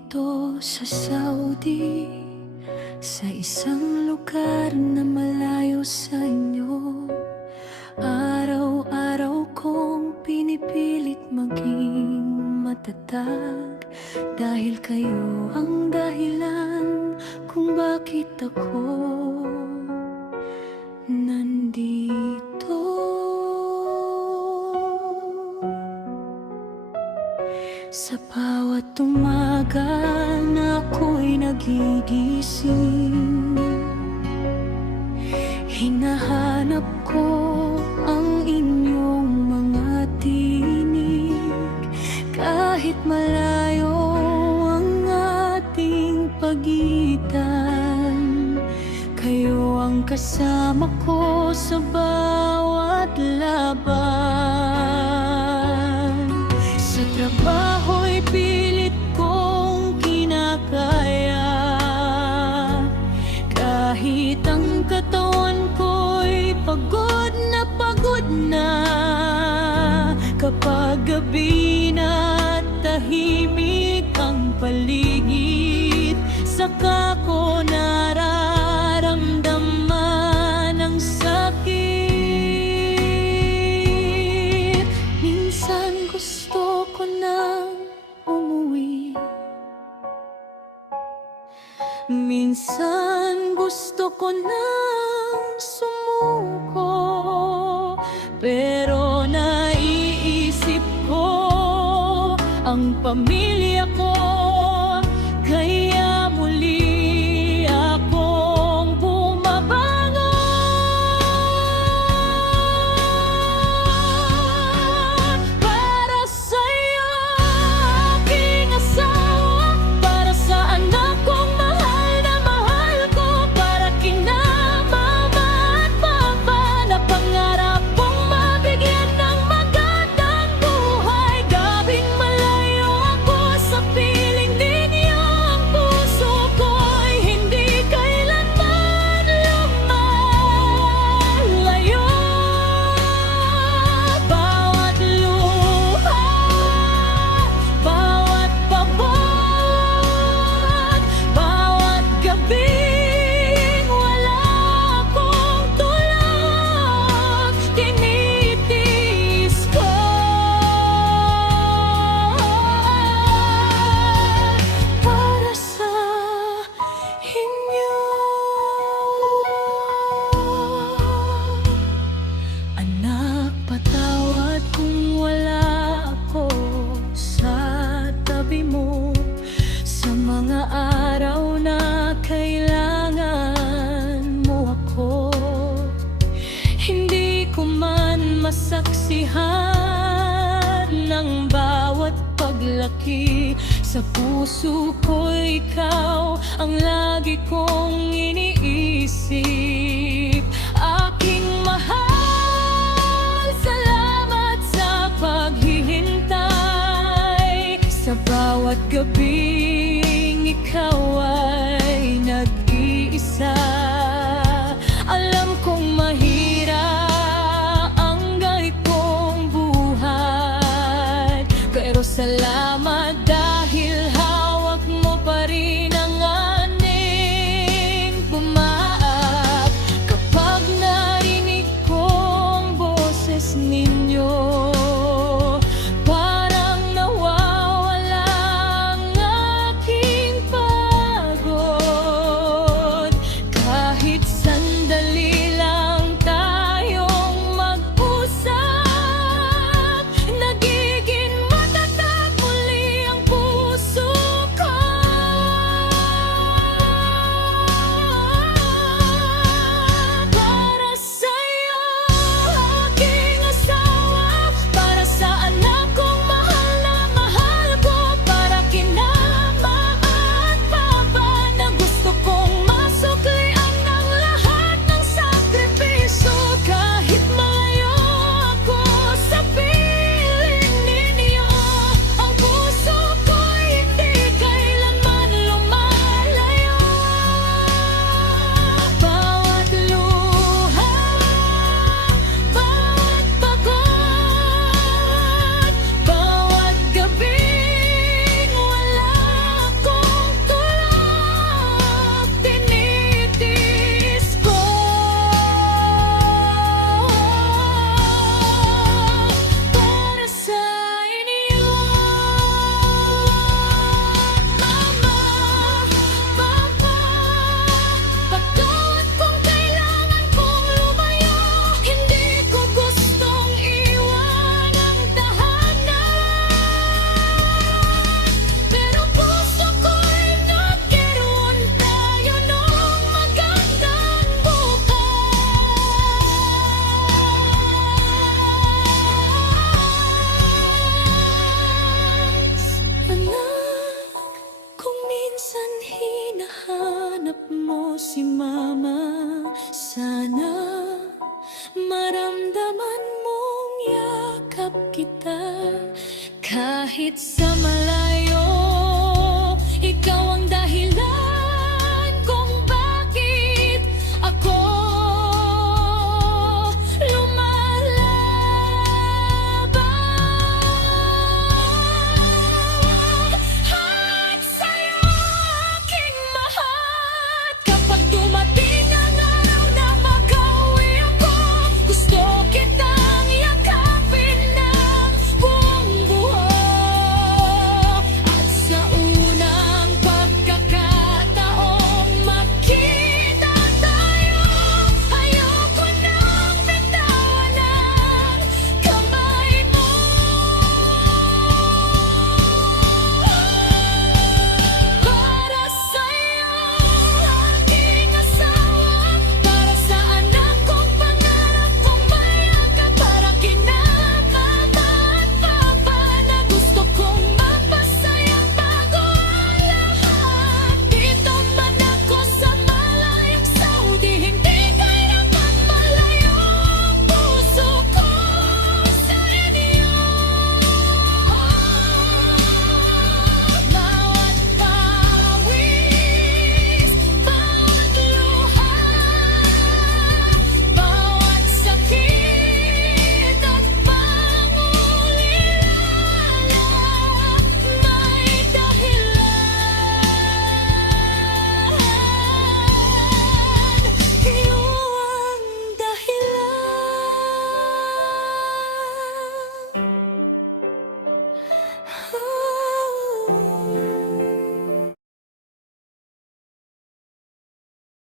dito sa Saudi, sa isang lugar na malayo sa inyo. Araw-araw kong pinipilit maging matatag, dahil kayo ang dahilan kung bakit ako nandito. Sa bawat umaga na ako'y nagigising, hinahanap ko ang inyong mga tinig. Kahit malayo ang ating pagitan, kayo ang kasama ko sa bawat laban. Sa trabaho'y pilit kong kinakaya, kahit ang katawan ko'y pagod na. Kapag gabi na tahimik ang paligid, saka ko nararamdaman ang sakit. Minsan gusto ko nang umuwi, minsan gusto ko nang sumuko, pero naiisip ko ang pamilya ko, kaya muli akong bumabangon para sa'yo, aking asawa, para sa anak kong mahal na mahal ko, para kina mama at papa na pangarap kong mabigyan ng magandang buhay. Gabing malayo ako sa piling ninyo, ang puso ko'y hindi kailanman lumalayo. Bawat luha, bawat pagod, bawat gabing wala akong tulog, tinitiis ko para sa inyo. Anak, patawad kung wala ako sa tabi mo, sa mga araw na kailangan mo ako. Hindi ko man masaksihan ng bawat paglaki, sa puso ko ikaw ang lagi kong iniisip. Aking mahal, salamat sa paghihintay, sa bawat gabing ikaw ay nag-iisa. Alam kong mahirap ang ganit kong buhay, pero salamat dahil hawak mo pa rin ang aning pumaap. Kapag narinig ko ang boses ninyo, parang nawawala ang aking pagod. minsan hinahanap mo si mama, sana maramdaman mong yakap kita kahit sa malayo.